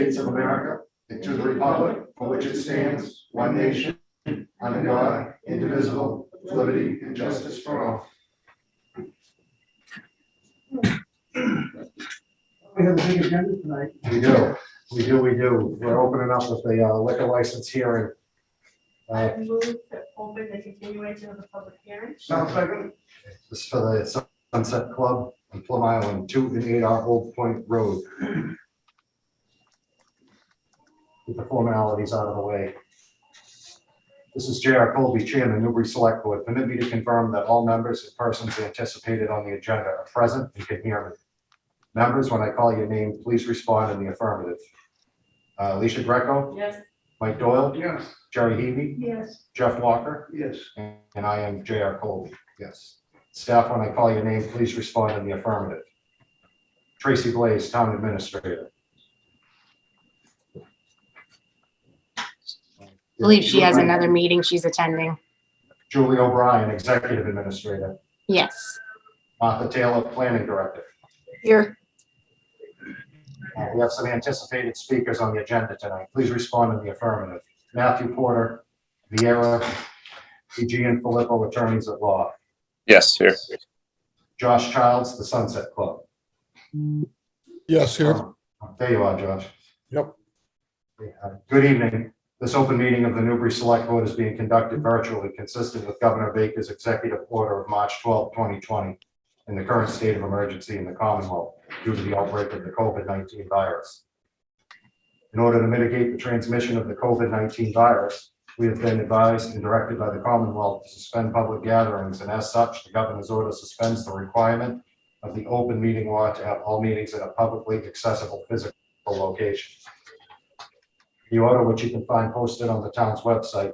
States of America and to the republic for which it stands, one nation, under God, indivisible, with liberty and justice for all. We have a big agenda tonight. We do. We're opening up with the liquor license hearing. I move to open the continuation of the public hearing. Sounds like it. This is for the Sunset Club on Plum Island, 2 and 8R Old Point Road. Get the formalities out of the way. This is J.R. Colby, Chairman, Newbury Select Board. Permit me to confirm that all members and persons anticipated on the agenda are present and can hear me. Members, when I call your name, please respond in the affirmative. Alicia Greco, Yes. Mike Doyle, Yes. Jerry Heavy, Yes. Jeff Walker, Yes. and I am J.R. Colby. Yes. Staff, when I call your name, please respond in the affirmative. Tracy Blaze, Town Administrator. I believe she has another meeting she's attending. Julie O'Brien, Executive Administrator. Yes. Martha Taylor, Planning Director. Here. We have some anticipated speakers on the agenda tonight. Please respond in the affirmative. Matthew Porter, Vieira, Eugene Filippo, Attorneys at Law. Yes, here. Josh Childs, the Sunset Club. Yes, here. There you are, Josh. Yep. Good evening. This open meeting of the Newbury Select Board is being conducted virtually, consistent with Governor Baker's executive order of March 12, 2020, in the current state of emergency in the Commonwealth due to the outbreak of the COVID-19 virus. In order to mitigate the transmission of the COVID-19 virus, we have been advised and directed by the Commonwealth to suspend public gatherings, and as such, the governor's order suspends the requirement of the open meeting law to have all meetings in a publicly accessible physical location. The order, which you can find posted on the town's website,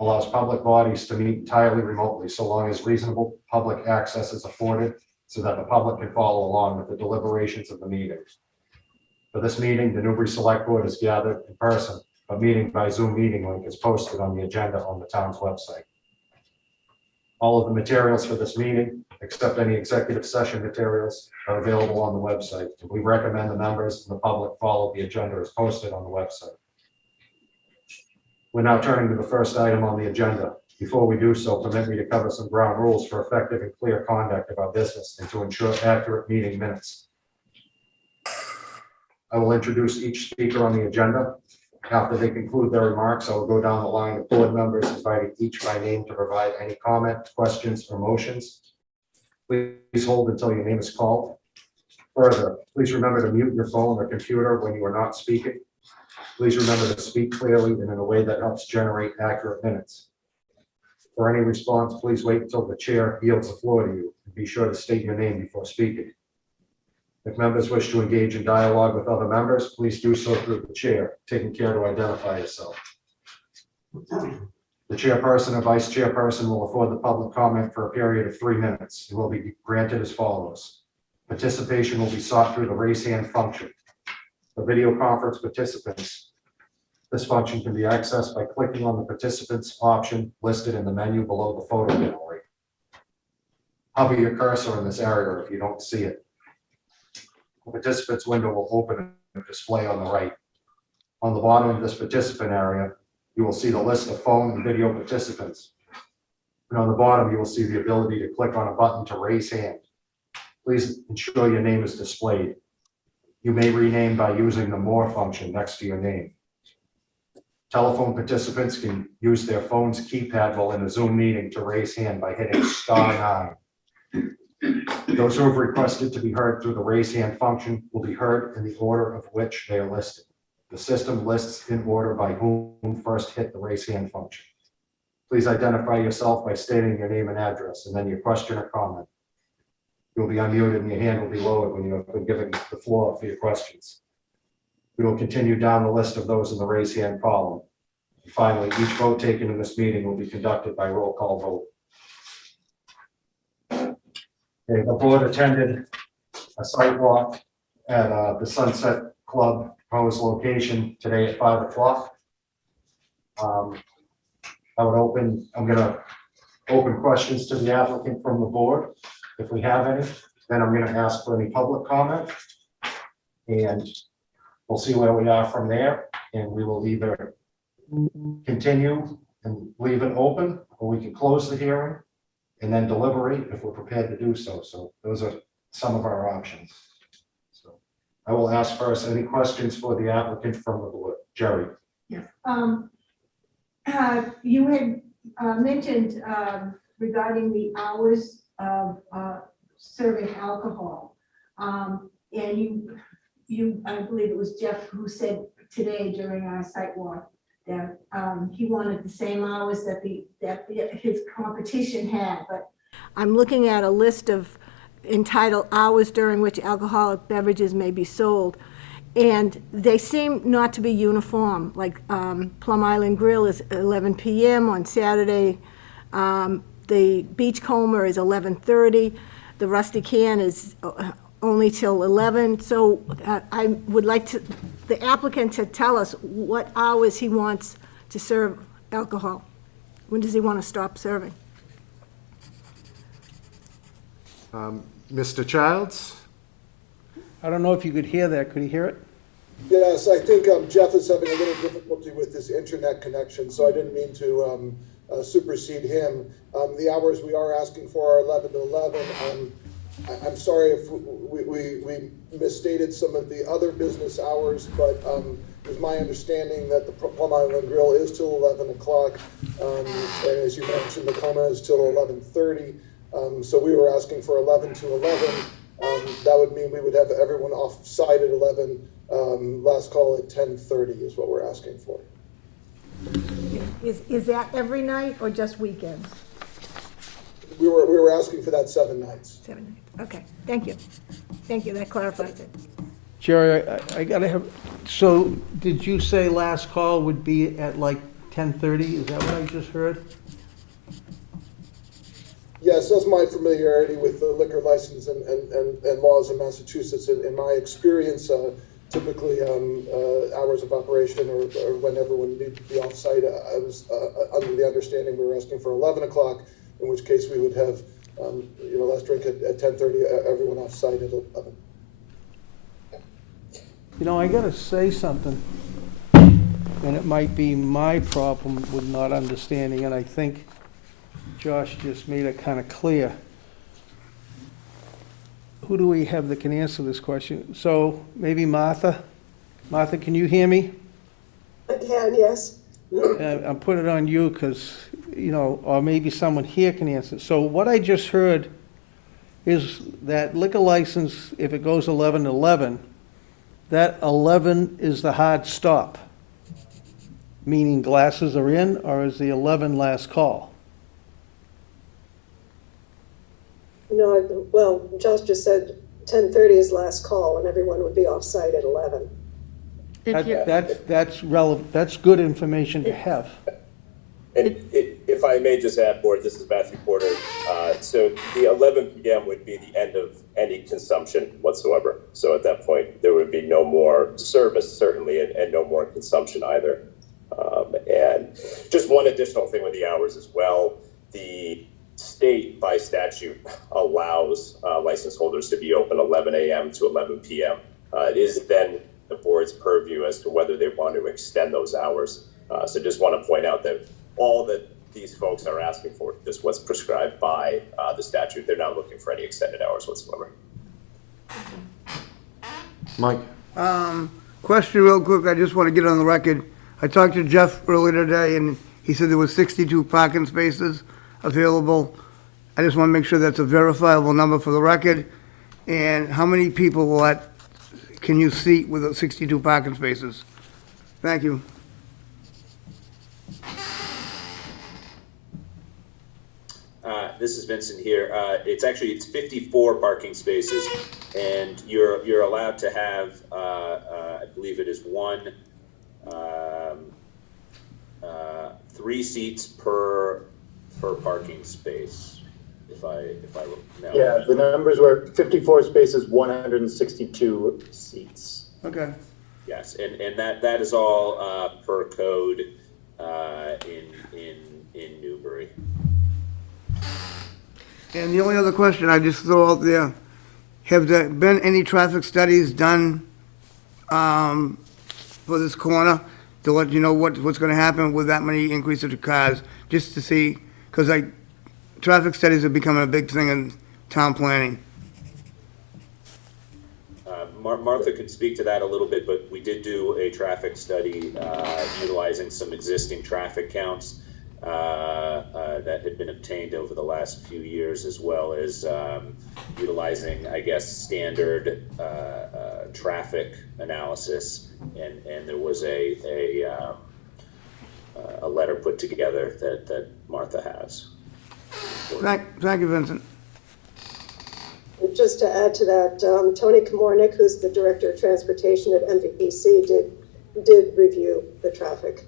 allows public bodies to meet entirely remotely so long as reasonable public access is afforded so that the public can follow along with the deliberations of the meeting. For this meeting, the Newbury Select Board is gathered in person, but meeting by Zoom meeting link is posted on the agenda on the town's website. All of the materials for this meeting, except any executive session materials, are available on the website. We recommend the members and the public follow the agenda as posted on the website. We're now turning to the first item on the agenda. Before we do so, permit me to cover some ground rules for effective and clear conduct of our business and to ensure accurate meeting minutes. I will introduce each speaker on the agenda. After they conclude their remarks, I will go down the line of board members, inviting each by name to provide any comment, questions, or motions. Please hold until your name is called. Further, please remember to mute your phone or computer when you are not speaking. Please remember to speak clearly and in a way that helps generate accurate minutes. For any response, please wait until the chair yields the floor to you, and be sure to state your name before speaking. If members wish to engage in dialogue with other members, please do so through the chair, taking care to identify yourself. The chairperson or vice chairperson will afford the public comment for a period of 3 minutes. It will be granted as follows. Participation will be sought through the raise hand function. For video conference participants, this function can be accessed by clicking on the participants option listed in the menu below the photo gallery. Hover your cursor in this area if you don't see it. The participants window will open and display on the right. On the bottom of this participant area, you will see the list of phone and video participants. And on the bottom, you will see the ability to click on a button to raise hand. Please ensure your name is displayed. You may rename by using the More function next to your name. Telephone participants can use their phone's keypad while in a Zoom meeting to raise hand by hitting *9. Those who have requested to be heard through the raise hand function will be heard in the order of which they are listed. The system lists in order by whom first hit the raise hand function. Please identify yourself by stating your name and address, and then your question or comment. You'll be unmuted and your hand will be lowered when you have been given the floor for your questions. We will continue down the list of those in the raise hand column. And finally, each vote taken in this meeting will be conducted by roll call vote. Okay, the board attended a site walk at the Sunset Club proposed location today at 5 o'clock. I'm gonna open questions to the applicant from the board, if we have any. Then I'm gonna ask for any public comment. And we'll see where we are from there, and we will either continue and leave it open, or we can close the hearing and then deliberate if we're prepared to do so. So those are some of our options. So I will ask first, any questions for the applicant from the board? Jerry? Yes. You had mentioned regarding the hours of serving alcohol. And I believe it was Jeff who said today during our site walk that he wanted the same hours that his competition had. But I'm looking at a list of entitled hours during which alcoholic beverages may be sold. And they seem not to be uniform, like Plum Island Grill is 11 PM on Saturday. The Beachcomber is 11:30. The Rusty Can is only till 11. So I would like the applicant to tell us what hours he wants to serve alcohol. When does he want to stop serving? Mr. Childs? I don't know if you could hear that. Could you hear it? Yes, I think Jeff is having a little difficulty with his internet connection, so I didn't mean to supersede him. The hours we are asking for are 11 to 11. I'm sorry if we misstated some of the other business hours, but it was my understanding that the Plum Island Grill is till 11 o'clock. And as you mentioned, the Coma is till 11:30. So we were asking for 11 to 11. That would mean we would have everyone off site at 11. Last call at 10:30 is what we're asking for. Is that every night or just weekends? We were asking for that 7 nights. 7 nights. Okay, thank you. Thank you, that clarifies it. Jerry, I gotta have, so did you say last call would be at like 10:30? Is that what I just heard? Yes, that's my familiarity with the liquor license and laws in Massachusetts. In my experience, typically hours of operation or whenever we need to be off site, I was under the understanding we were asking for 11 o'clock, in which case we would have, last drink at 10:30, everyone off site at 11. I gotta say something, and it might be my problem with not understanding, and I think Josh just made it kind of clear. Who do we have that can answer this question? So maybe Martha? Martha, can you hear me? I can, yes. I'm putting it on you because, or maybe someone here can answer. So what I just heard is that liquor license, if it goes 11 to 11, that 11 is the hard stop, meaning glasses are in, or is the 11 last call? No, well, Josh just said 10:30 is last call and everyone would be off site at 11. That's relevant, that's good information to have. And if I may just add, Board, this is Matthew Porter. So the 11 p.m. would be the end of any consumption whatsoever. So at that point, there would be no more service, certainly, and no more consumption either. And just one additional thing with the hours as well. The state, by statute, allows license holders to be open 11 a.m. to 11 p.m. It is then the board's purview as to whether they want to extend those hours. So just want to point out that all that these folks are asking for is just what's prescribed by the statute. They're not looking for any extended hours whatsoever. Mike? Question real quick, I just want to get on the record. I talked to Jeff earlier today, and he said there was 62 parking spaces available. I just want to make sure that's a verifiable number for the record. And how many people can you seat with the 62 parking spaces? Thank you. This is Vincent here. It's 54 parking spaces, and you're allowed to have, I believe it is 3 seats per parking space. If I now. Yeah, the numbers were 54 spaces, 162 seats. Okay. Yes, and that is all per code in Newbury. And the only other question I just throw out there, have there been any traffic studies done for this corner, to let you know what's gonna happen with that many increase of cars, just to see, because traffic studies are becoming a big thing in town planning. Martha could speak to that a little bit, but we did do a traffic study utilizing some existing traffic counts that had been obtained over the last few years, as well as utilizing, I guess, standard traffic analysis, and there was a letter put together that Martha has. Thank you, Vincent. Just to add to that, Tony Komornick, who's the Director of Transportation at MVPC, did review the traffic.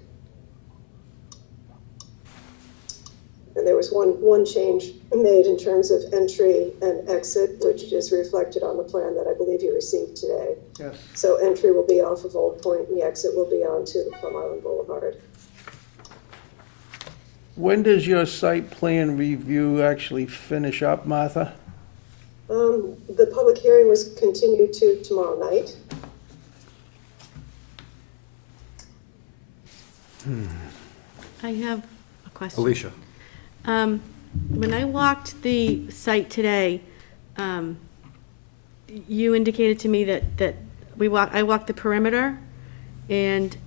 And there was one change made in terms of entry and exit, which is reflected on the plan that I believe you received today. Yes. So entry will be off of Old Point, and the exit will be onto the Plum Island Boulevard. When does your site plan review actually finish up, Martha? The public hearing was continued to tomorrow night. I have a question. Alicia. When I walked the site today, you indicated to me that I walked the perimeter, and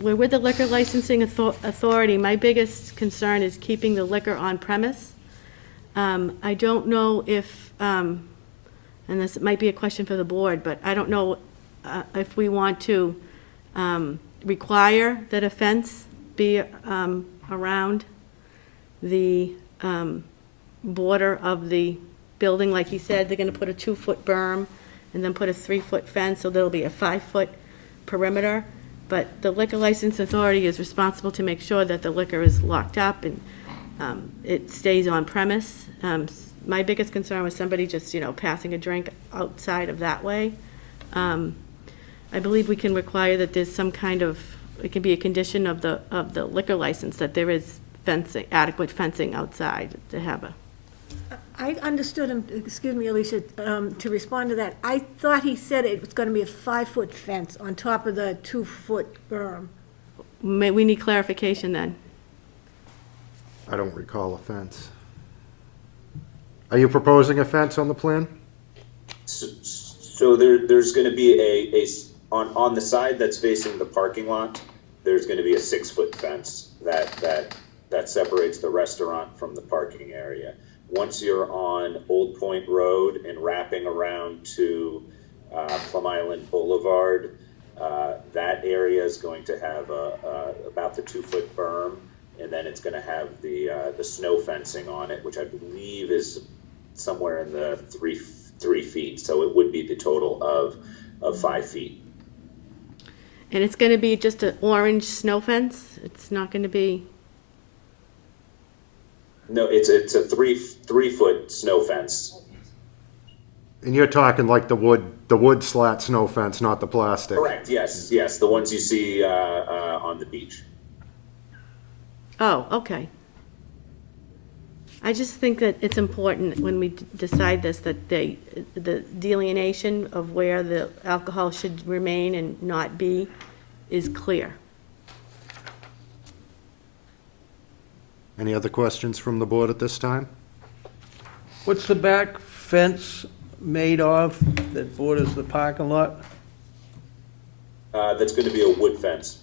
we're with the liquor licensing authority. My biggest concern is keeping the liquor on premise. I don't know if, and this might be a question for the board, but I don't know if we want to require that a fence be around the border of the building. Like he said, they're gonna put a 2-foot berm and then put a 3-foot fence, so there'll be a 5-foot perimeter. But the liquor license authority is responsible to make sure that the liquor is locked up and it stays on premise. My biggest concern was somebody just, passing a drink outside of that way. I believe we can require that there's some kind of, it can be a condition of the liquor license that there is fencing, adequate fencing outside to have a. I understood him, excuse me, Alicia, to respond to that. I thought he said it was gonna be a 5-foot fence on top of the 2-foot berm. We need clarification then. I don't recall a fence. Are you proposing a fence on the plan? So there's going to be on the side that's facing the parking lot, there's going to be a 6-foot fence that separates the restaurant from the parking area. Once you're on Old Point Road and wrapping around to Plum Island Boulevard, that area is going to have about the 2-foot berm, and then it's going to have the snow fencing on it, which I believe is somewhere in the 3 feet. So it would be the total of 5 feet. And it's gonna be just an orange snow fence? It's not gonna be? No, it's a 3-foot snow fence. And you're talking like the wood slat snow fence, not the plastic? Correct, yes, the ones you see on the beach. Oh, okay. I just think that it's important when we decide this, that the delineation of where the alcohol should remain and not be is clear. Any other questions from the board at this time? What's the back fence made of that borders the parking lot? That's going to be a wood fence.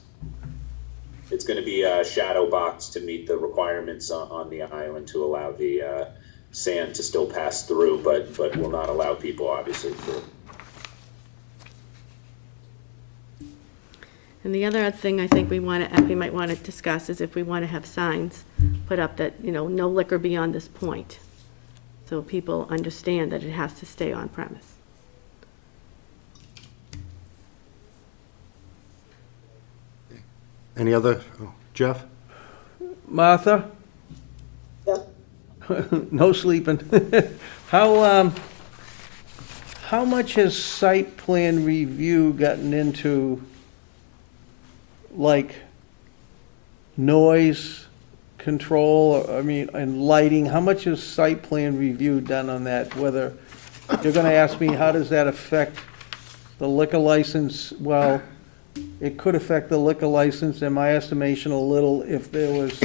It's going to be a shadow box to meet the requirements on the island to allow the sand to still pass through, but will not allow people obviously through. And the other thing I think we might want to discuss is if we want to have signs put up that, no liquor beyond this point. So people understand that it has to stay on premise. Any other, Jeff? Martha? Yeah. No sleeping. How much has site plan review gotten into, like, noise control, and lighting? How much has site plan review done on that? Whether, you're gonna ask me, how does that affect The liquor license, well, it could affect the liquor license, in my estimation, a little if there was,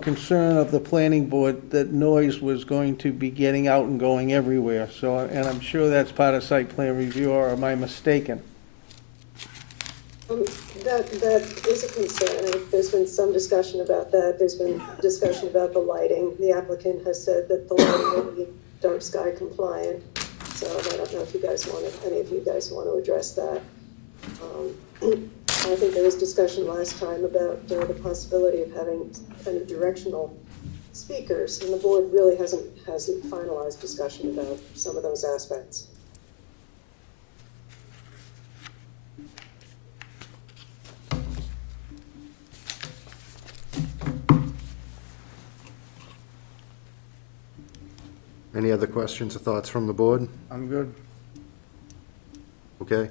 concern of the planning board that noise was going to be getting out and going everywhere. So, and I'm sure that's part of site plan review, or am I mistaken? That is a concern. There's been some discussion about that. There's been discussion about the lighting. The applicant has said that the lighting will be dark sky compliant. So I don't know if any of you guys want to address that. I think there was discussion last time about the possibility of having kind of directional speakers, and the board really hasn't finalized discussion about some of those aspects. Any other questions or thoughts from the board? I'm good. Okay.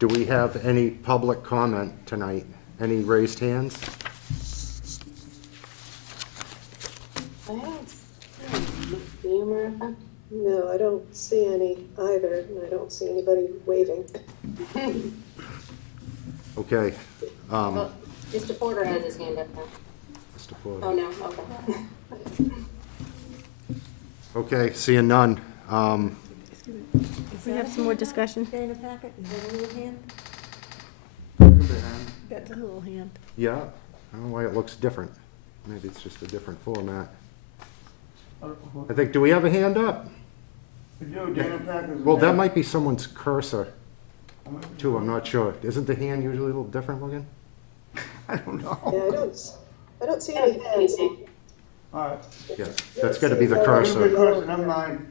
Do we have any public comment tonight? Any raised hands? I don't see any. Do you, Martha? No, I don't see any either, and I don't see anybody waving. Okay. Well, Mr. Porter has his hand up now. Mr. Porter. Oh, no, okay. Okay, seeing none. We have some more discussion. There in the packet, is that a little hand? That's a little hand. Yeah, I don't know why it looks different. Maybe it's just a different format. I think, do we have a hand up? Well, that might be someone's cursor, too, I'm not sure. Isn't the hand usually a little different looking? I don't know. Yeah, I don't see any hands. All right. Yeah, that's gotta be the Good cursor. person, never mind.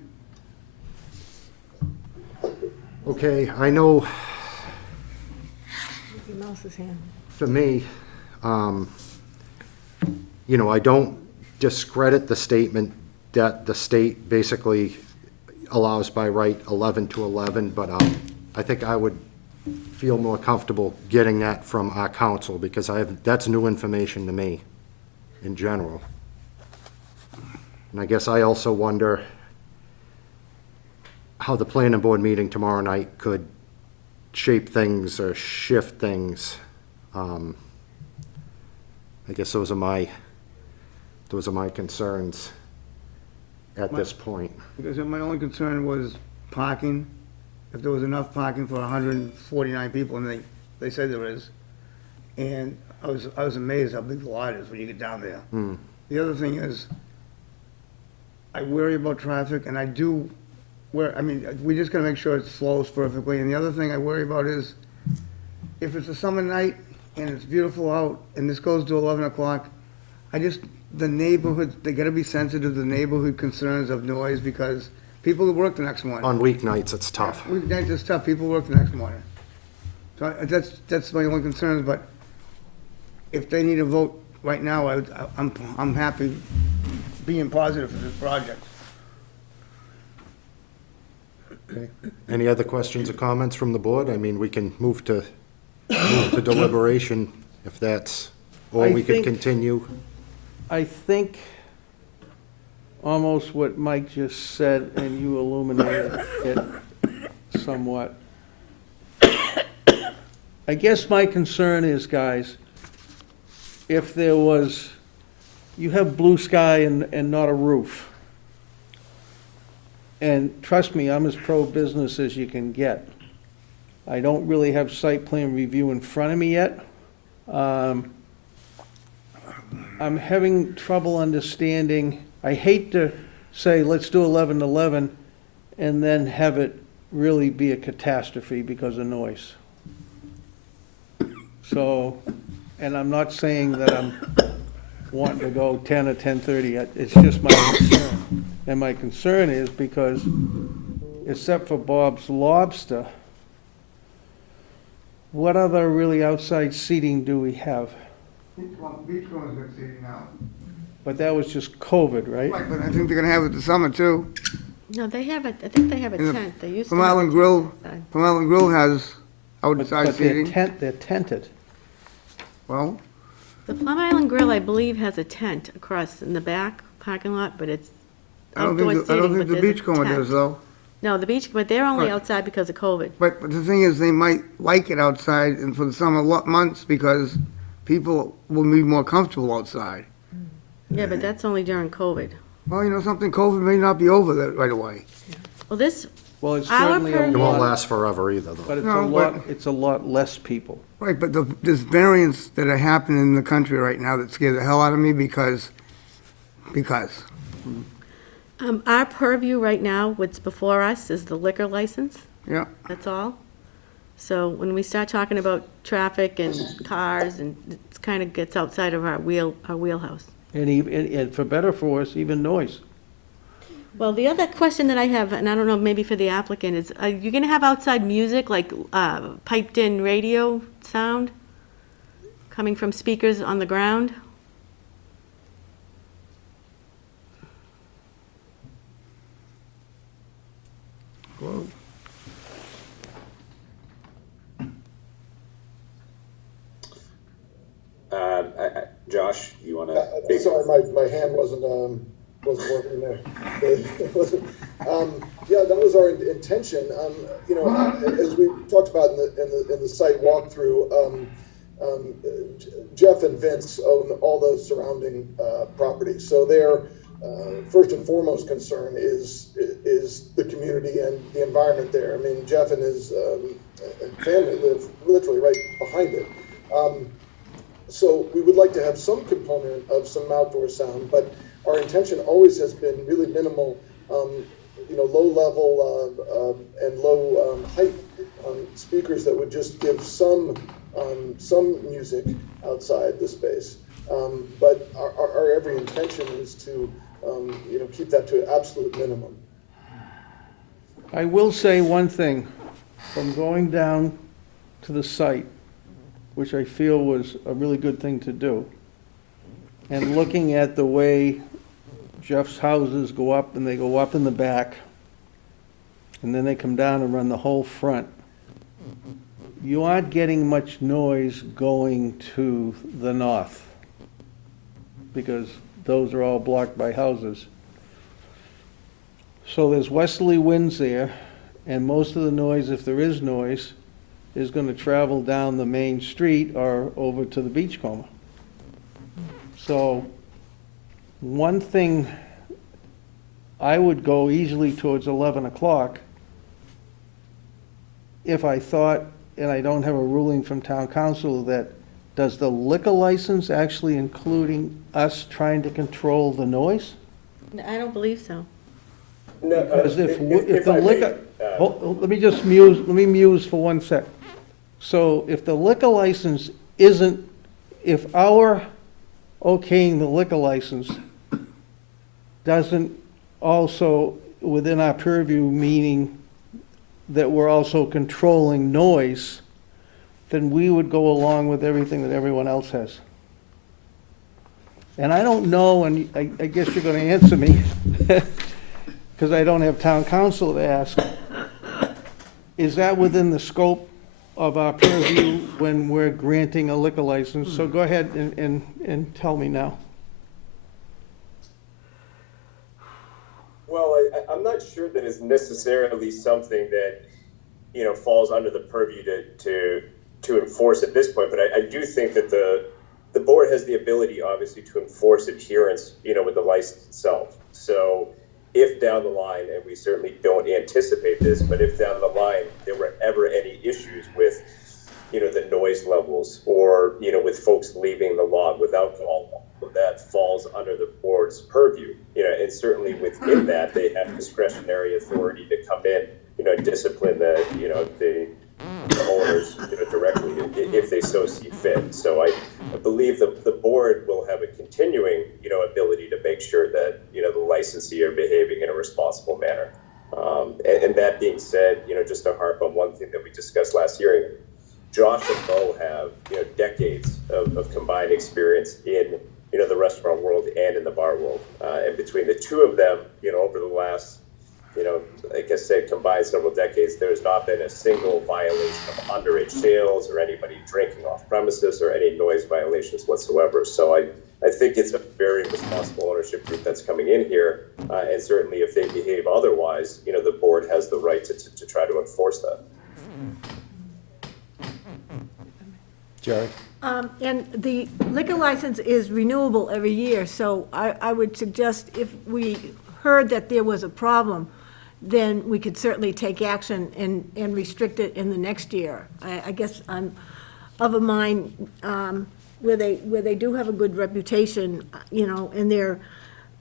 Okay, I know Mickey Mouse's hand. for me, I don't discredit the statement that the state basically allows by right 11 to 11, but I think I would feel more comfortable getting that from our council, because that's new information to me in general. And I guess I also wonder how the planning board meeting tomorrow night could shape things or shift things. I guess those are my concerns at this point. Because my only concern was parking, if there was enough parking for 149 people, and they said there is. And I was amazed how big the lot is when you get down there. The other thing is, I worry about traffic, and we just gotta make sure it flows perfectly. And the other thing I worry about is, if it's a summer night and it's beautiful out, and this goes to 11 o'clock, the neighborhood, they gotta be sensitive to the neighborhood concerns of noise, because people that work the next morning. On weeknights, it's tough. Weeknights is tough, people work the next morning. So that's my only concern, but if they need a vote right now, I'm happy being positive for this project. Okay. Any other questions or comments from the board? I mean, we can move to deliberation if that's, or we could continue. I think almost what Mike just said, and you illuminated it somewhat. I guess my concern is, guys, if you have blue sky and not a roof. And trust me, I'm as pro-business as you can get. I don't really have site plan review in front of me yet. I'm having trouble understanding, I hate to say, let's do 11 to 11, and then have it really be a catastrophe because of noise. So, and I'm not saying that I'm wanting to go 10 or 10:30, it's just my concern. And my concern is because, except for Bob's Lobster, what other really outside seating do we have? Beachcomb's good seating now. But that was just COVID, right? Right, but I think they're gonna have it this summer too. No, they have it, I think they have a In the- tent. They used to. Plum have a Island tent Grill, outside. Plum Island Grill has But outside they're seating. they're tented. Well, The Plum Island Grill, I believe, has a tent across in the back parking lot, but it's I don't outdoor think, seating, I don't think but the there's a Beachcomber tent. does though. No, the beach, but they're only Right. outside because of COVID. But the thing is, they might like it outside and for the summer months because people will be more comfortable outside. Yeah, but that's only during COVID. Well, you know something, COVID may not be over that right away. Well, this, Well, it's Our certainly a purview- It won't lot, last forever either, though. but No, but- it's a lot less people. Right, but there's variants that are happening in the country right now that scare the hell out of me because. our purview right now, what's before us is the liquor license. Yeah, That's all. So when we start talking about traffic and cars, and it kind of gets outside of our wheelhouse. And even, and for better or for worse, even noise. Well, the other question that I have, and I don't know, maybe for the applicant, is, are you gonna have outside music, like, piped-in radio sound coming from speakers on the ground? Whoa. Josh, you want Sorry, my hand wasn't working there. It wasn't. Yeah, that was our intention. You know, as we talked about in the site walkthrough, Jeff and Vince own all those surrounding properties. So their first and foremost concern is the community and the environment there. I mean, Jeff and his family live literally right behind it. So we would like to have some component of some outdoor sound, but our intention always has been really minimal, you know, low level and low height speakers that would just give some music outside the space. But our every intention is to, you know, keep that to an absolute minimum. I will say one thing, from going down to the site, which I feel was a really good thing to do, and looking at the way Jeff's houses go up, and they go up in the back, and then they come down and run the whole front, you aren't getting much noise going to the north, because those are all blocked by houses. So there's westerly winds there, and most of the noise, if there is noise, is gonna travel down the main street or over to the beachcomber. So, one thing, I would go easily towards 11 o'clock if I thought, and I don't have a ruling from town council, that does the liquor license actually including us trying to control the noise? I don't believe so. No, Because if the I may, liquor, let me muse for 1 sec. So if the liquor license isn't, if our okaying the liquor license doesn't also, within our purview, meaning that we're also controlling noise, then we would go along with everything that everyone else has. And I don't know, and I guess you're gonna answer me, because I don't have town council to ask, is that within the scope of our purview when we're granting a liquor license? So go ahead and tell me now. Well, I'm not sure that it's necessarily something that, you know, falls under the purview to enforce at this point, but I do think that the board has the ability, obviously, to enforce adherence, you know, with the license itself. So if down the line, and we certainly don't anticipate this, but if down the line there were ever any issues with, you know, the noise levels, or, you know, with folks leaving the lot with alcohol, that falls under the board's purview, you know, and certainly within that, they have discretionary authority to come in, you know, discipline the, you know, the owners, you know, directly if they so see fit. So I believe the board will have a continuing, you know, ability to make sure that, you know, the licensee are behaving in a responsible manner. And that being said, you know, just to harp on one thing that we discussed last hearing, Josh and Bo have, you know, decades of combined experience in, you know, the restaurant world and in the bar world. And between the two of them, you know, over the last, you know, like I said, combined several decades, there's not been a single violation of underage sales or anybody drinking off premises or any noise violations whatsoever. So I think it's a very responsible ownership group that's coming in here, and certainly if they behave otherwise, the board has the right to try to enforce that. Jerry? And the liquor license is renewable every year, so I would suggest if we heard that there was a problem, then we could certainly take action and restrict it in the next year. I guess I'm of a mind, where they do have a good reputation, and they're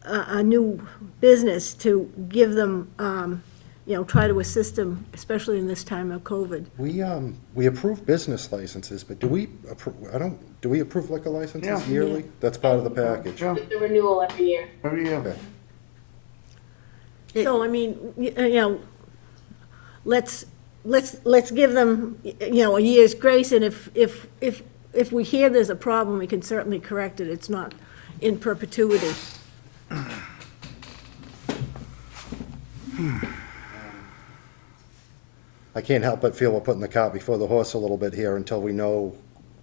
a new business, to give them, try to assist them, especially in this time of COVID. We approve business licenses, but do we approve liquor licenses Yeah. yearly? That's part of the package. Yeah, The renewal every year. every year. Okay. So, I mean, let's give them, a year's grace, and if we hear there's a problem, we can certainly correct it. It's not in perpetuity. I can't help but feel we're putting the cart before the horse a little bit here until we know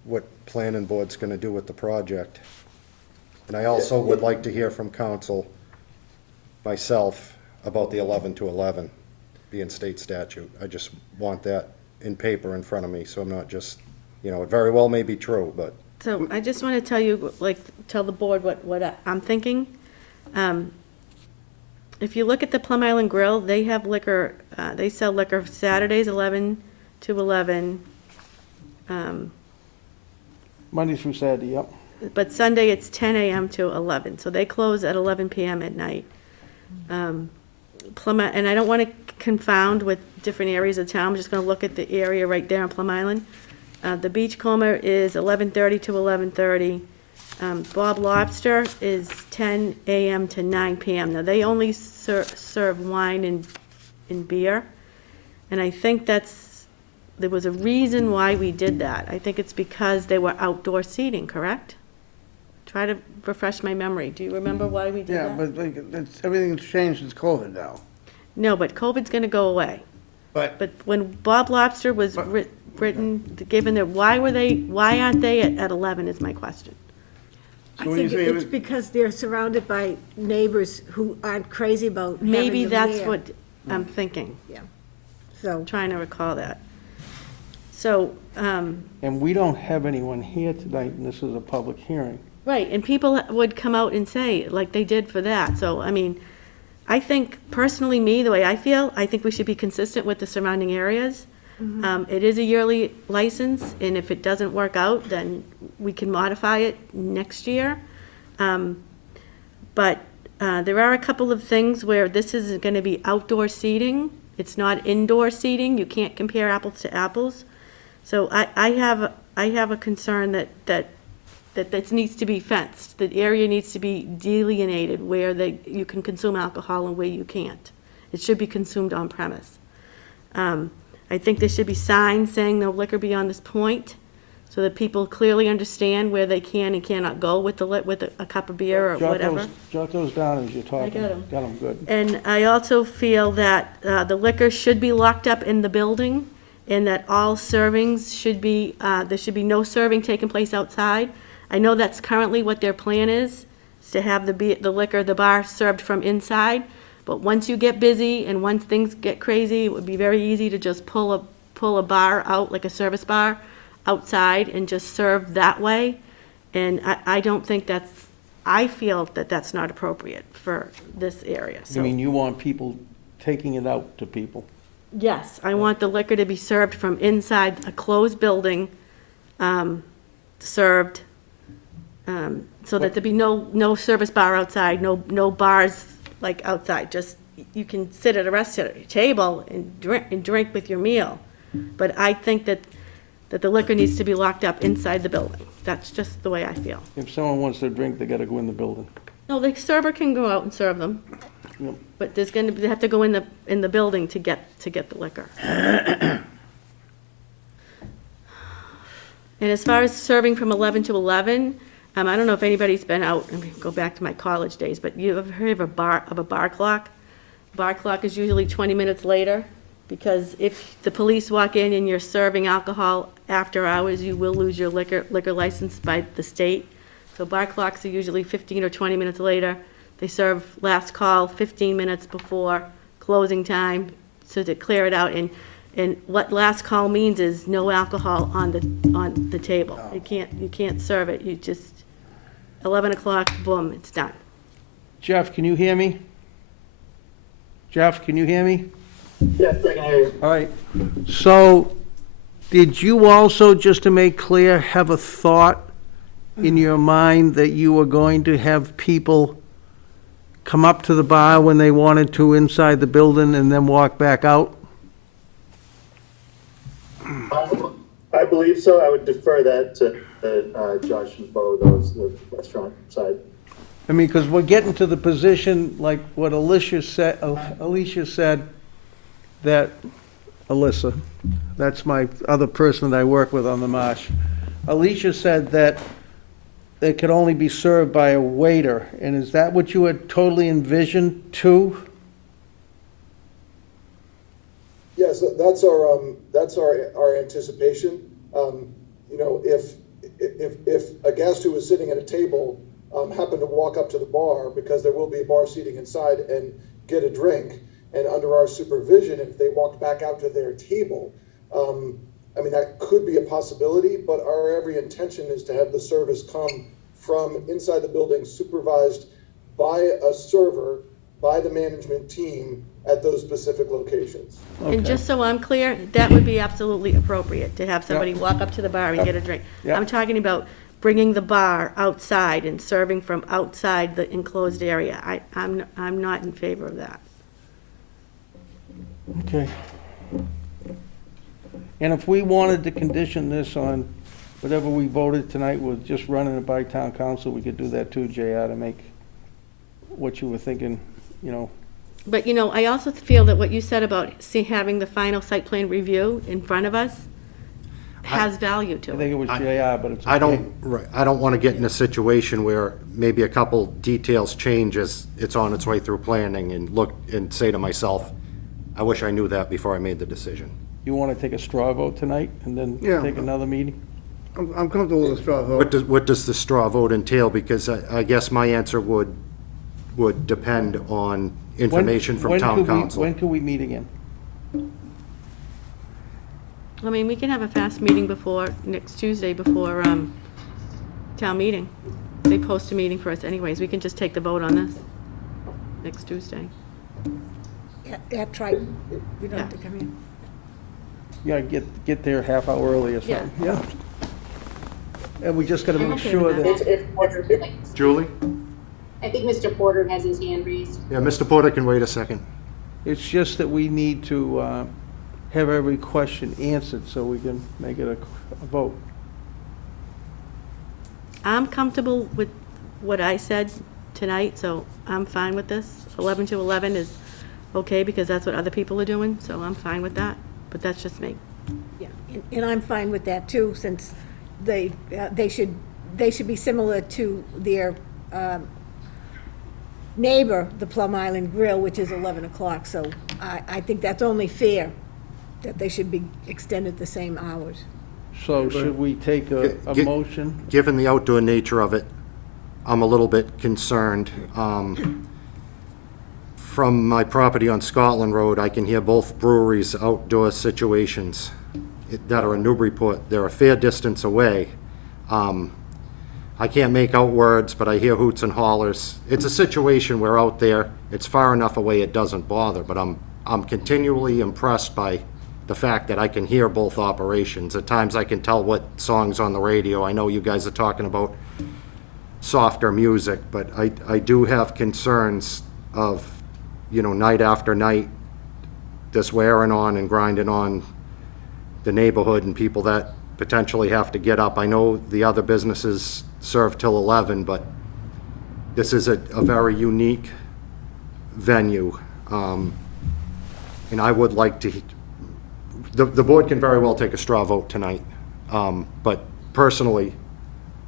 what planning board's gonna do with the project. And I also would like to hear from council, myself, about the 11 to 11 being state statute. I just want that in paper in front of me, so I'm not just, it very well may be true, but So I just want to tell you, tell the board what I'm thinking. If you look at the Plum Island Grill, they have liquor, they sell liquor Saturdays 11 to 11, Monday through Saturday, yep. but Sunday it's 10 a.m. to 11, so they close at 11 p.m. at night. And I don't want to confound with different areas of town, I'm just going to look at the area right there on Plum Island. The Beachcomber is 11:30 to 11:30. Bob Lobster is 10 a.m. to 9 p.m. Now, they only serve wine and beer, and I think there was a reason why we did that. I think it's because they were outdoor seating, correct? Try to refresh my memory. Do you remember why we did Yeah, that? but everything's changed since COVID now. No, but COVID's gonna go away. But when Bob Lobster was why aren't they at 11 is my question. I So when you think say it's because they're surrounded by neighbors who aren't crazy about having Maybe them that's there. what I'm thinking. Yeah. So, Trying to recall that. So, And we don't have anyone here tonight, and this is a public hearing. right, and people would come out and say, like they did for that. So, I mean, I think, personally, the way I feel, I think we should be consistent with the surrounding areas. It is a yearly license, and if it doesn't work out, then we can modify it next year. But there are a couple of things where this is going to be outdoor seating. It's not indoor seating. You can't compare apples to apples. So I have a concern that this needs to be fenced. The area needs to be delineated where you can consume alcohol and where you can't. It should be consumed on premise. I think there should be signs saying no liquor beyond this point, so that people clearly understand where they can and cannot go with a cup of beer or whatever. Jot those down as you're talking. got 'em. Got 'em good. And I also feel that the liquor should be locked up in the building, and that all servings should be, there should be no serving taking place outside. I know that's currently what their plan is to have the liquor, the bar served from inside. But once you get busy and once things get crazy, it would be very easy to just pull a bar out, like a service bar, outside and just serve that way. And I don't think I feel that that's not appropriate for this area, so. You mean you want people taking it out to people? Yes, I want the liquor to be served from inside a closed building, served, so that there be no service bar outside, no bars like outside. Just, you can sit at a restaurant table and drink with your meal. But I think that the liquor needs to be locked up inside the building. That's just the way I feel. If someone wants to drink, they gotta go in the building. No, the server can go out and serve them. Yep. But they have to go in the building to get the liquor. And as far as serving from 11 to 11, I don't know if anybody's been out, I mean, go back to my college days, but you ever heard of a bar clock? Bar clock is usually 20 minutes later, because if the police walk in and you're serving alcohol after hours, you will lose your liquor license by the state. So bar clocks are usually 15 or 20 minutes later. They serve last call 15 minutes before closing time, so to clear it out. And what last call means is no alcohol on the table. You can't serve it. You just, 11 o'clock, boom, it's done. Jeff, can you hear me? Jeff, can you hear me? Yes, I can hear you. All right. So, did you also, just to make clear, have a thought in your mind that you were going to have people come up to the bar when they wanted to inside the building and then walk back out? I believe so. I would defer that to Josh and Bo, the restaurant side. I mean, because we're getting to the position, like what Alicia said, that, Alyssa, that's my other person that I work with on the Marsh. Alicia said that they could only be served by a waiter, and is that what you had totally envisioned too? Yes, that's our anticipation. You know, if a guest who was sitting at a table happened to walk up to the bar, because there will be bar seating inside, and get a drink, and under our supervision, if they walked back out to their table, I mean, that could be a possibility, but our every intention is to have the service come from inside the building, supervised by a server, by the management team at those specific locations. And just so I'm clear, that would be absolutely appropriate, to have somebody walk up to the bar and get a drink. Yep. I'm talking about bringing the bar outside and serving from outside the enclosed area. I'm not in favor of that. Okay. And if we wanted to condition this on whatever we voted tonight with just running it by town council, we could do that too, JR, to make what you were thinking, you know. But, you know, I also feel that what you said about having the final site plan review in front of us has value to I it. think it was JR, but it's okay. I don't want to get in a situation where maybe a couple details change as it's on its way through planning and look and say to myself, I wish I knew that before I made the decision. You want to take a straw vote tonight and then Yeah. take another meeting? I'm comfortable with a straw vote. What does the straw vote entail? Because I guess my answer would depend on information from town council. When could we meet again? I mean, we can have a fast meeting next Tuesday before town meeting. They post a meeting for us anyways. We can just take the vote on this next Tuesday. At Triton, you don't have to come in. Yeah, get there half hour early or something, yeah. And we just gotta I'm make okay sure with that, Julie? I think Mr. Porter has his hand raised. Yeah, Mr. Porter can wait a second. it's just that we need to have every question answered so we can make it a vote. I'm comfortable with what I said tonight, so I'm fine with this. 11 to 11 is okay, because that's what other people are doing, so I'm fine with that. But that's just me. Yeah, and I'm fine with that too, since they should be similar to their neighbor, the Plum Island Grill, which is 11 o'clock, so I think that's only fair, that they should be extended the same hours. So should we take a Gi- motion? Given the outdoor nature of it, I'm a little bit concerned. From my property on Scotland Road, I can hear both breweries' outdoor situations that are in Newburyport. They're a fair distance away. I can't make out words, but I hear hoots and hollers. It's a situation where out there, it's far enough away it doesn't bother, but I'm continually impressed by the fact that I can hear both operations. At times I can tell what song's on the radio. I know you guys are talking about softer music, but I do have concerns of, you know, night after night, this wearing on and grinding on the neighborhood and people that potentially have to get up. I know the other businesses serve till 11, but this is a very unique venue. And I would like to, the board can very well take a straw vote tonight. But personally,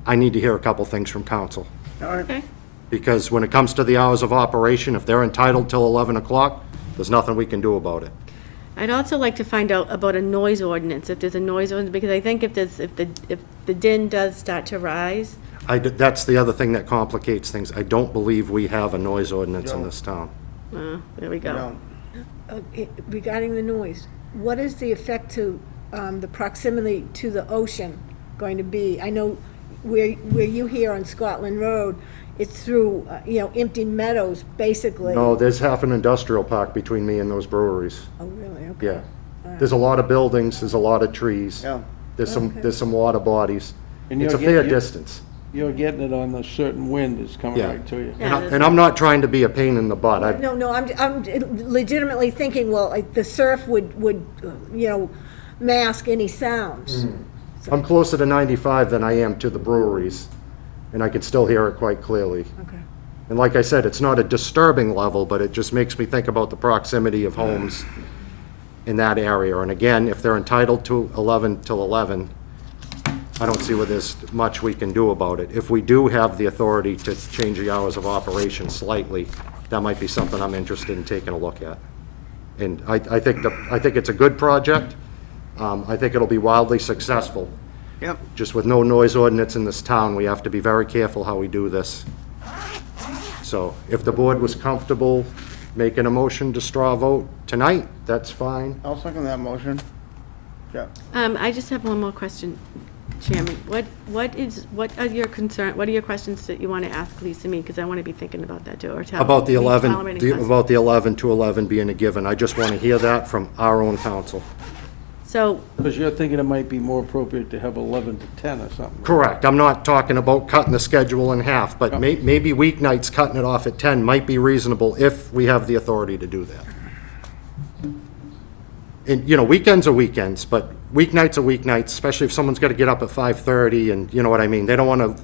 I need to hear a couple things from council. Okay. Because when it comes to the hours of operation, if they're entitled till 11 o'clock, there's nothing we can do about it. I'd also like to find out about a noise ordinance, if there's a noise ordinance, because I think if the din does start to rise, That's the other thing that complicates things. I don't believe we have a noise ordinance in this town. There we go. No. Regarding the noise, what is the effect to the proximity to the ocean going to be? I know where you here on Scotland Road, it's through, empty meadows, basically. No, there's half an industrial park between me and those breweries. Oh, really? Okay. Yeah. There's a lot of buildings, there's a lot of trees. Yeah. There's some water bodies. And It's a you're fair getting- distance. You're getting it on a certain wind that's coming Yeah. right to you. Yeah, And I'm not trying to be a pain in the butt. No, I'm legitimately thinking, well, like, the surf would, mask any sounds. I'm closer to 95 than I am to the breweries, and I can still hear it quite clearly. Okay. And like I said, it's not a disturbing level, but it just makes me think about the proximity of homes in that area. And again, if they're entitled to 11 till 11, I don't see where there's much we can do about it. If we do have the authority to change the hours of operation slightly, that might be something I'm interested in taking a look at. And I think it's a good project. I think it'll be wildly successful. Yep. Just with no noise ordinance in this town, we have to be very careful how we do this. So if the board was comfortable making a motion to straw vote tonight, that's fine. I'll second that motion. Yeah. I just have one more question, Chairman. What are your questions that you want to ask Lisa me? Because I want to be thinking about that too, or tell. About the me 11, tolerating questions. about the 11 to 11 being a given. I just want to hear that from our own council. So, Because you're thinking it might be more appropriate to have 11 to 10 or something. Correct. I'm not talking about cutting the schedule in half, but maybe weeknights cutting it off at 10 might be reasonable if we have the authority to do that. And, weekends are weekends, but weeknights are weeknights, especially if someone's got to get up at 5:30 and, you know what I mean? They don't want to,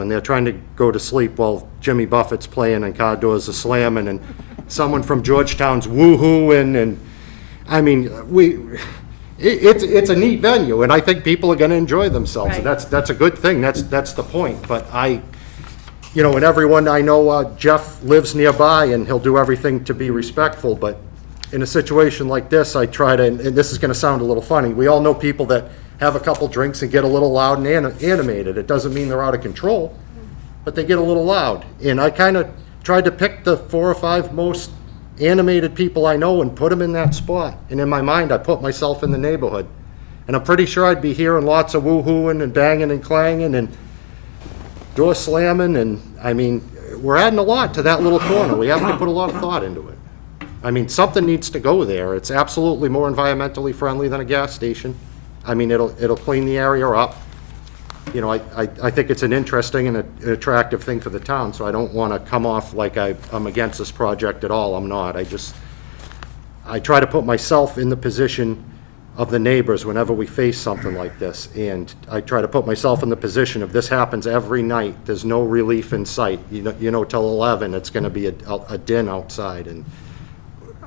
and they're trying to go to sleep while Jimmy Buffett's playing and car doors are slamming and someone from Georgetown's woo-hooing and, I mean, it's a neat venue, and I think people are gonna enjoy themselves, and Right. that's a good thing, that's the point, but and everyone I know, Jeff lives nearby, and he'll do everything to be respectful, but in a situation like this, I try to, and this is gonna sound a little funny, we all know people that have a couple drinks and get a little loud and animated, it doesn't mean they're out of control, but they get a little loud, and I kinda tried to pick the 4 or 5 most animated people I know and put them in that spot. And in my mind, I put myself in the neighborhood. And I'm pretty sure I'd be hearing lots of woo-hooing and banging and clanging and door slamming. And, I mean, we're adding a lot to that little corner. We have to put a lot of thought into it. I mean, something needs to go there. It's absolutely more environmentally friendly than a gas station. I mean, it'll clean the area up. I think it's an interesting and an attractive thing for the town, so I don't want to come off like I'm against this project at all. I'm not. I try to put myself in the position of the neighbors whenever we face something like this, and I try to put myself in the position if this happens every night, there's no till 11, it's going to be a din outside, and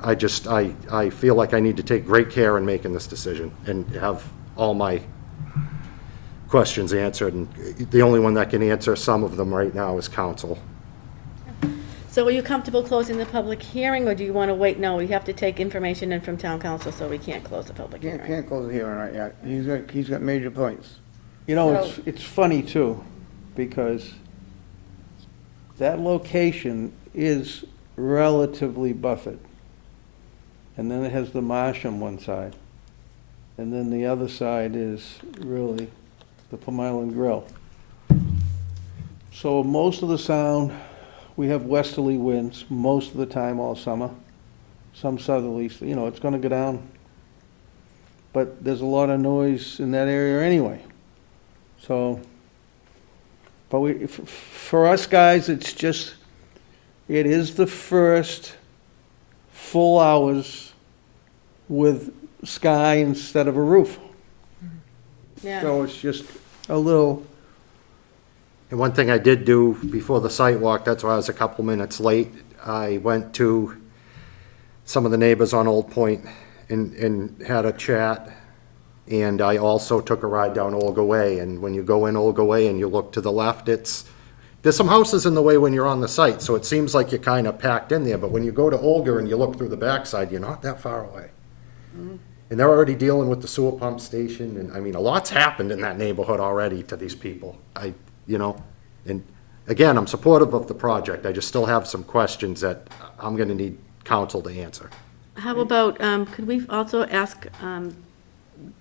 I feel like I need to take great care in making this decision and have all my questions answered, and the only one that can answer some of them right now is council. so are you comfortable closing the public hearing, or do you want to wait? No, we have to take information in from town council, so we can't close the public hearing. Can't close the hearing right yet. He's got major points. It's funny too, because that location is relatively buffered. And then it has the marsh on one side. And then the other side is really the Plum Island Grill. So most of the sound, we have westerly winds most of the time all summer, some southerlies, it's gonna go down. But there's a lot of noise in that area anyway. So, but for us guys, it is the first full hours with sky instead of a roof. Yeah. So it's just a little, And one thing I did do before the site walk, that's why I was a couple minutes late, I went to some of the neighbors on Old Point and had a chat. And I also took a ride down Olga Way, and when you go in Olga Way and you look to the left, there's some houses in the way when you're on the site, so it seems like you're kind of packed in there, but when you go to Olga and you look through the backside, you're not that far away. And they're already dealing with the sewer pump station, and I mean, a lot's happened in that neighborhood already to these people. And again, I'm supportive of the project. I just still have some questions that I'm gonna need council to answer. How about, could we also ask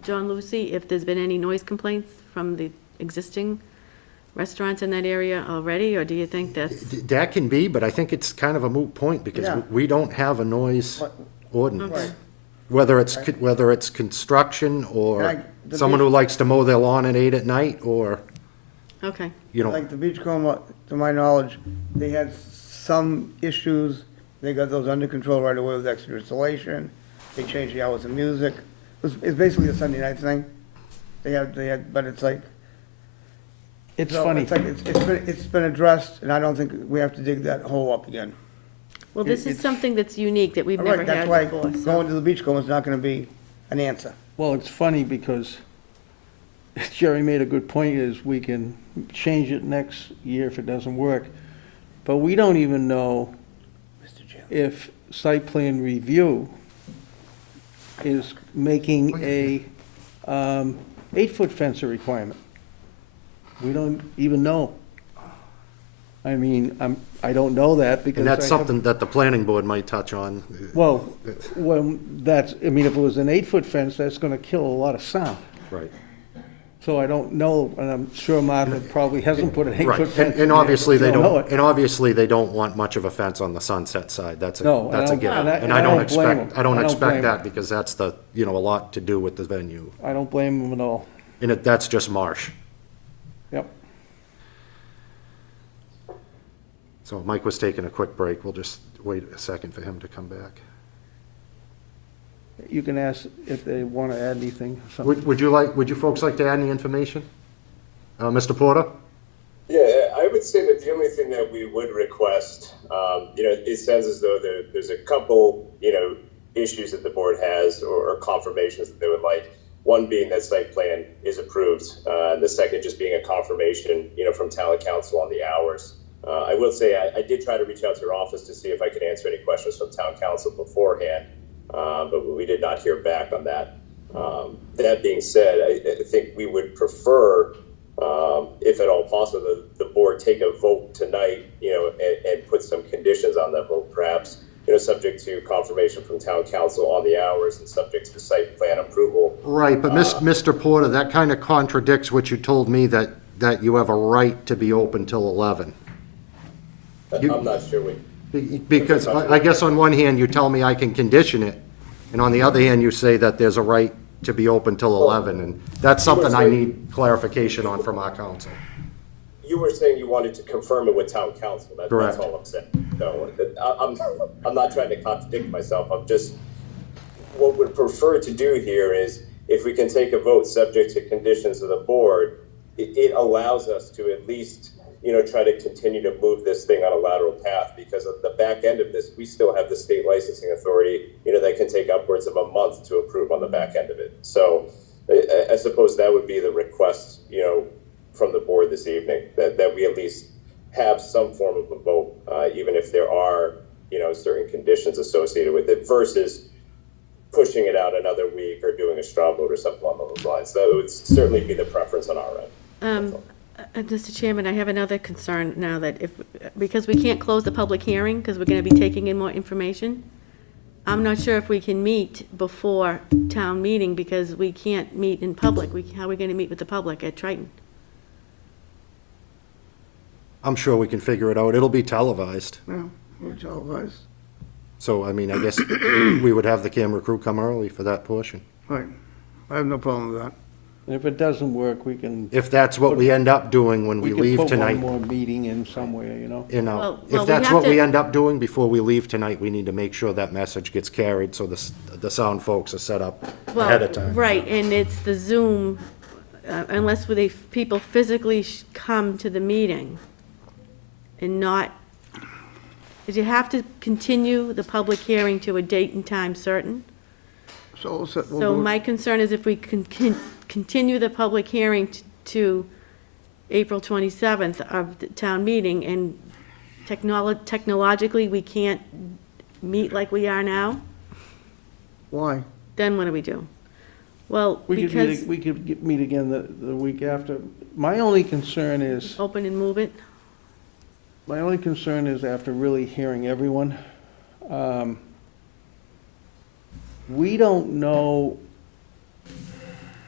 John Lucy if there's been any noise complaints from the existing restaurants in that area already, or do you think that's? That can be, but I think it's kind of a moot point because Yeah. we don't have a noise ordinance. Okay. Whether it's construction or the someone who likes to mow their lawn at 8 at night, or, Okay, you know, Like the Beachcomber, to my knowledge, they had some issues. They got those under control right away with extra installation. They changed the hours of music. It's basically a Sunday night thing. They had, but it's like. It's so funny. It's like, it's been addressed, and I don't think we have to dig that hole up again. well, this is It's- something that's unique that we've All never right, that's had why before, so. going to the Beachcomber is not gonna be an answer. Well, it's funny because Jerry made a good point, is we can change it next year if it doesn't work. But we don't even know Mr. Chairman. if site plan review is making a 8-foot fence a requirement. We don't even know. I mean, I don't know that because. and that's I have- something that the planning board might touch on. Well, that's, I mean, if it was an 8-foot fence, that's gonna kill a lot of sound. Right. So I don't know, and I'm sure Martha probably hasn't put an 8-foot Right, fence. in and there, obviously but they we know don't, it. and obviously they don't want much of a fence on the Sunset side, that's No, a, that's a and I given. don't- And I don't blame expect, them. I don't I don't expect blame that because that's the, you know, a lot to do with the venue. I don't blame them at all. And that's just marsh. Yep. So Mike was taking a quick break, we'll just wait a second for him to come back. You can ask if they want to add anything or something. Would you folks like to add any information? Mr. Porter? Yeah, I would say that the only thing that we would request, it sounds as though there's a couple, issues that the board has or confirmations that they would like. One being that site plan is approved, and the second just being a confirmation, from town council on the hours. I will say I did try to reach out to your office to see if I could answer any questions from town council beforehand, but we did not hear back on that. That being said, I think we would prefer, if at all possible, the board take a vote tonight, and put some conditions on that vote, perhaps, subject to confirmation from town council on the hours and subject to site plan approval. Right, but Mr. Porter, that kind of contradicts what you told me that you have a right to be open till 11. I'm not sure what. Because I guess on one hand, you tell me I can condition it, and on the other hand, you say that there's a right to be open till 11, and that's something I need clarification on from our council. You were saying you wanted to confirm it with town council. Correct. That's all I'm saying. No, I'm not trying to contradict myself. What we'd prefer to do here is if we can take a vote subject to conditions of the board, it allows us to at least, try to continue to move this thing on a lateral path, because at the back end of this, we still have the state licensing authority, that can take upwards of a month to approve on the back end of it. So I suppose that would be the request, from the board this evening, that we at least have some form of a vote, even if there are, certain conditions associated with it, versus pushing it out another week or doing a straw vote or something along those lines. That would certainly be the preference on our end. Mr. Chairman, I have another concern now that because we can't close the public hearing, because we're going to be taking in more information, I'm not sure if we can meet before town meeting, because we can't meet in public. How are we going to meet with the public at Triton? I'm sure we can figure it out. It'll be televised. Yeah, we're televised. So, I mean, I guess we would have the camera crew come early for that portion. Right. I have no problem with that. And if it doesn't work, we can. If that's what we end up doing when we can leave put tonight. one more meeting in somewhere, Well, If we that's have what we to- end up doing before we leave tonight, we need to make sure that message gets carried so the sound folks are set up ahead of time. Right, and it's the Zoom, unless people physically come to the meeting and not, did you have to continue the public hearing to a date and time certain? So So my concern is if we can continue the public hearing to April 27th of the town meeting, and technologically, we can't meet like we are now, Why? then what do we do? Well, because We could meet again the week after. My only concern is, open and move it, My only concern is after really hearing everyone, we don't know,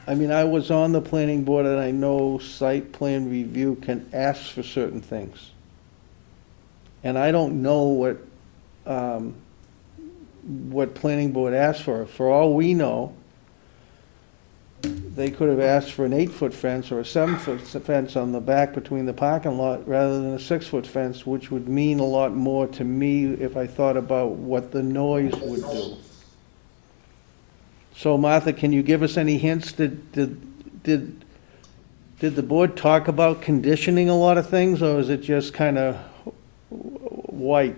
I mean, I was on the planning board and I know site plan review can ask for certain things. And I don't know what planning board asked for. For all we know, they could have asked for an 8-foot fence or a 7-foot fence on the back between the parking lot rather than a 6-foot fence, which would mean a lot more to me if I thought about what the noise would do. So Martha, can you give us any hints? Did the board talk about conditioning a lot of things, or is it just kind of white?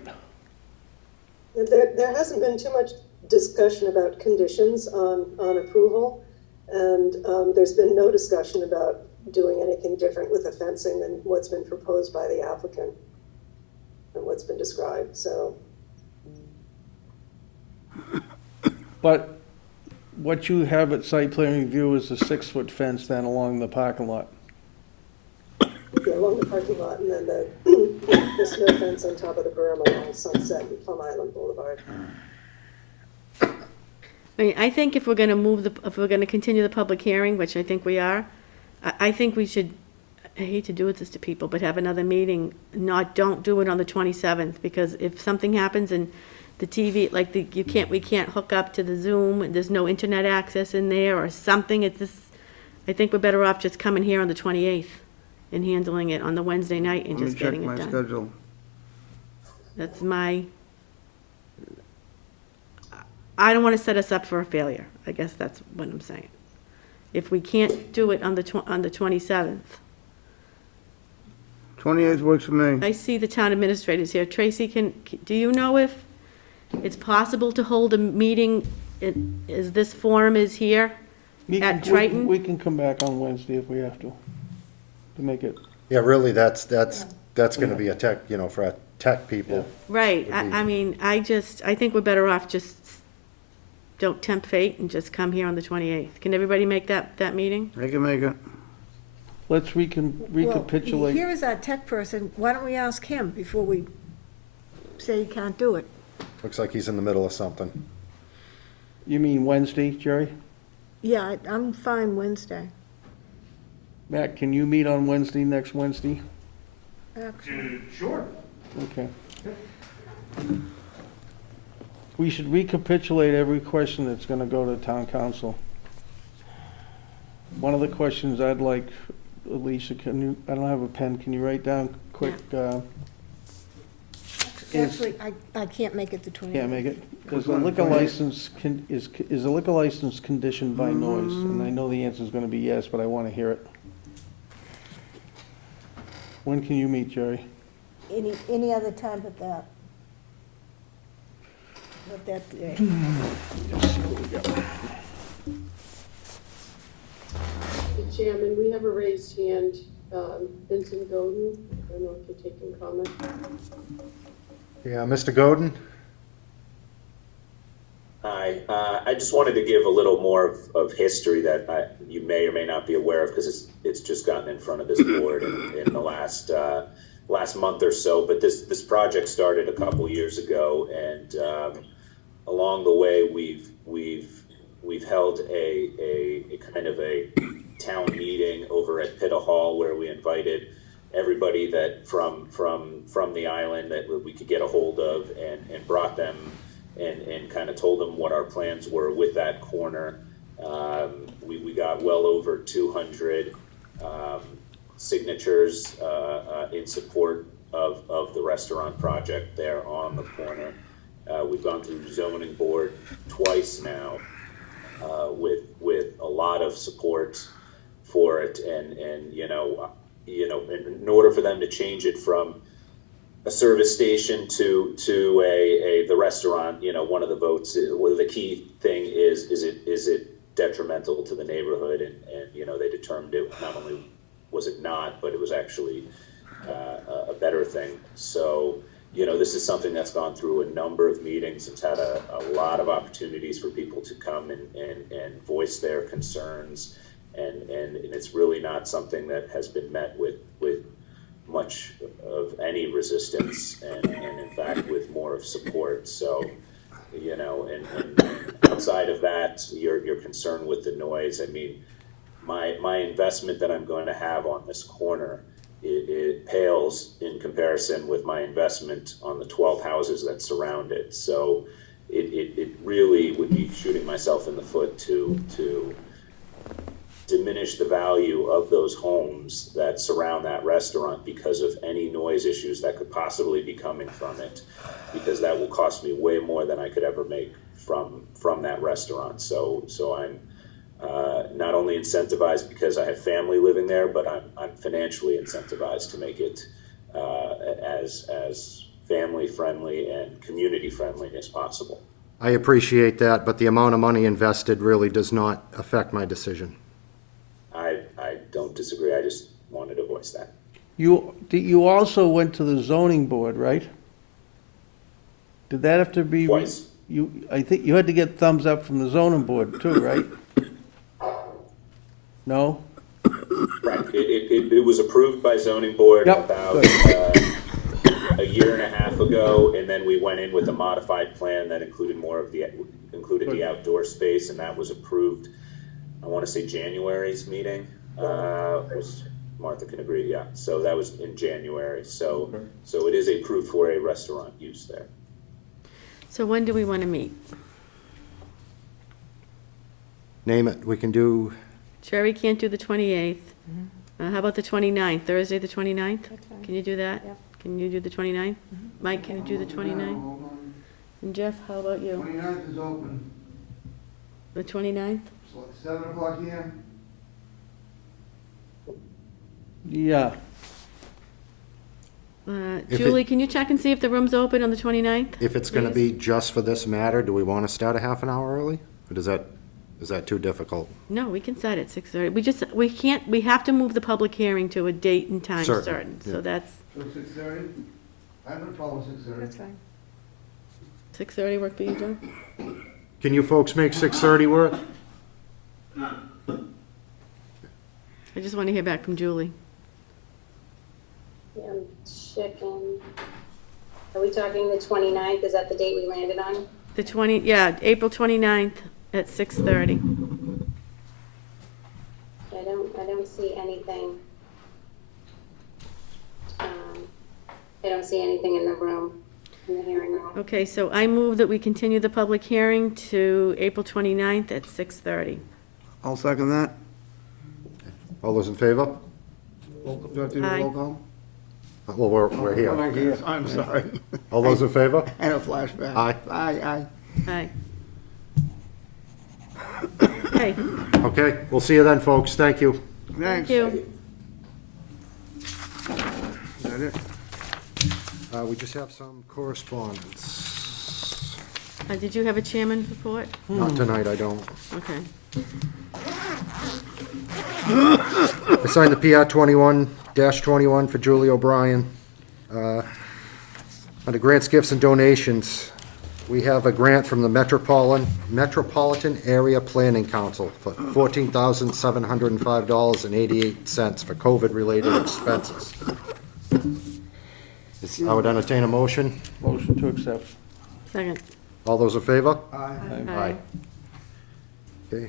There hasn't been too much discussion about conditions on approval, and there's been no discussion about doing anything different with the fencing than what's been proposed by the applicant and what's been described, so. But what you have at site plan review is a 6-foot fence then along the parking lot. Yeah, along the parking lot, and then the snow fence on top of the berm along Sunset and Plum Island Boulevard. I mean, I think if we're gonna if we're gonna continue the public hearing, which I think we are, I think we should, I hate to do this to people, but have another meeting, don't do it on the 27th, because if something happens and the TV, like we can't hook up to the Zoom, and there's no internet access in there or something, I think we're better off just coming here on the 28th and handling it on the Wednesday night and just getting it done. Let me check my schedule. That's I don't want to set us up for a failure. I guess that's what I'm saying. If we can't do it on the 27th. 28th works for me. I see the town administrators here. Tracy, do you know if it's possible to hold a meeting, as this forum is here at Triton? We can come back on Wednesday if we have to make it. Yeah, really, that's gonna be a tech, for our tech people. Right. I mean, I think we're better off just don't tempt fate and just come here on the 28th. Can everybody make that meeting? I can make it. Let's recapitulate. Well, here is our tech person. Why don't we ask him before we say he can't do it? Looks like he's in the middle of something. You mean Wednesday, Jerry? Yeah, I'm fine Wednesday. Matt, can you meet on Wednesday, next Wednesday? Actually, Sure. Okay. We should recapitulate every question that's gonna go to town council. One of the questions I'd like, Alicia, I don't have a pen, can you write down quick, actually, I can't make it the 28th. can't make it? Does a liquor license, is a liquor license conditioned by noise? And I know the answer's gonna be yes, but I wanna hear it. When can you meet, Jerry? Any other time but that. But that day. Mr. Chairman, we have a raised hand, Vincent Godin. I don't know if you're taking comment. Yeah, Mr. Godin? Hi, I just wanted to give a little more of history that you may or may not be aware of, because it's just gotten in front of this board in the last month or so. But this project started a couple years ago, and along the way we've held a kind of a town meeting over at Pitta Hall, where we invited everybody that from the island that we could get a hold of, and brought them and kind of told them what our plans were with that corner. We got well over 200 signatures in support of the restaurant project there on the corner. We've gone through zoning board twice now with a lot of support for it, and in order for them to change it from a service station to the restaurant, one of the votes, the key thing is it detrimental to the neighborhood, and they determined it not only was it not, but it was actually a better thing. So this is something that's gone through a number of meetings. It's had a lot of opportunities for people to come and voice their concerns, and it's really not something that has been met with much of any resistance, and in fact with more of support. So, you know, and outside of that, your concern with the noise. I mean, my investment that I'm going to have on this corner, it pales in comparison with my investment on the 12 houses that surround it. So it really would be shooting myself in the foot to diminish the value of those homes that surround that restaurant because of any noise issues that could possibly be coming from it, because that will cost me way more than I could ever make from that restaurant. So I'm not only incentivized because I have family living there, but I'm financially incentivized to make it as family friendly and community friendly as possible. I appreciate that, but the amount of money invested really does not affect my decision. I don't disagree. I just wanted to voice that. You also went to the zoning board, right? Did that have to be? Twice. I think you had to get thumbs up from the zoning board too, right? No? Right. It was approved by zoning board Yep. about a year and a half ago, and then we went in with a modified plan that included the outdoor space, and that was approved, I want to say January's meeting. Martha can agree, yeah. So that was in January. So it is approved for a restaurant use there. So when do we want to meet? Name it, we can do, Sherry can't do the 28th. How about the 29th, Thursday, the 29th? That's fine. Can you do that? Yep. Can you do the 29th? Mike, can you do the 29th? And Jeff, how about you? 29th is open, The 29th? so 7 o'clock here. Yeah. If it- Julie, can you check and see if the room's open on the 29th? if it's gonna Please? be just for this matter, do we wanna start a half an hour early? Or is that too difficult? No, we can start at 6:30. We have to move the public hearing to a date and time Certain, certain. yeah. So that's, So 6:30? I have no problem with 6:30. That's fine. 6:30 work for you, John? Can you folks make 6:30 work? I just want to hear back from Julie. Yeah, I'm checking. Are we talking the 29th? Is that the date we landed on? April 29th at 6:30. I don't see anything. I don't see anything in the room, in the hearing room. Okay, so I move that we continue the public hearing to April 29th at 6:30. I'll second that. All those in favor? Do I have to do a Aye. roll call? Well, we're here. I'm here, I'm sorry. All those in favor? And a flashback. Aye. Aye. Aye. Okay, Okay, we'll see you then, folks. Thank you. thank Thanks. you. Is that it? We just have some correspondence. Did you have a chairman's report? Not tonight, I don't. Okay. I signed the PR 21-21 for Julie O'Brien. Under grants, gifts, and donations, we have a grant from the Metropolitan Area Planning Council for $14,705.88 for COVID-related expenses. I would entertain a motion. Motion to accept. Second. All those in favor? Aye. Aye. Okay.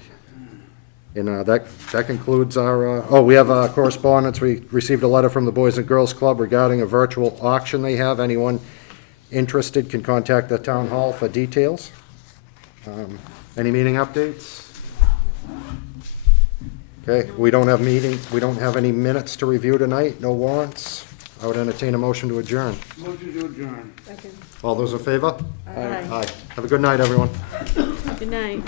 And that concludes our, we have correspondence. We received a letter from the Boys and Girls Club regarding a virtual auction they have. Anyone interested can contact the town hall for details. Any meeting updates? Okay, we don't have any minutes to review tonight, no warrants. I would entertain a motion to adjourn. Motion to adjourn. Second. All those in favor? Aye. Aye. Have a good night, everyone. Good night.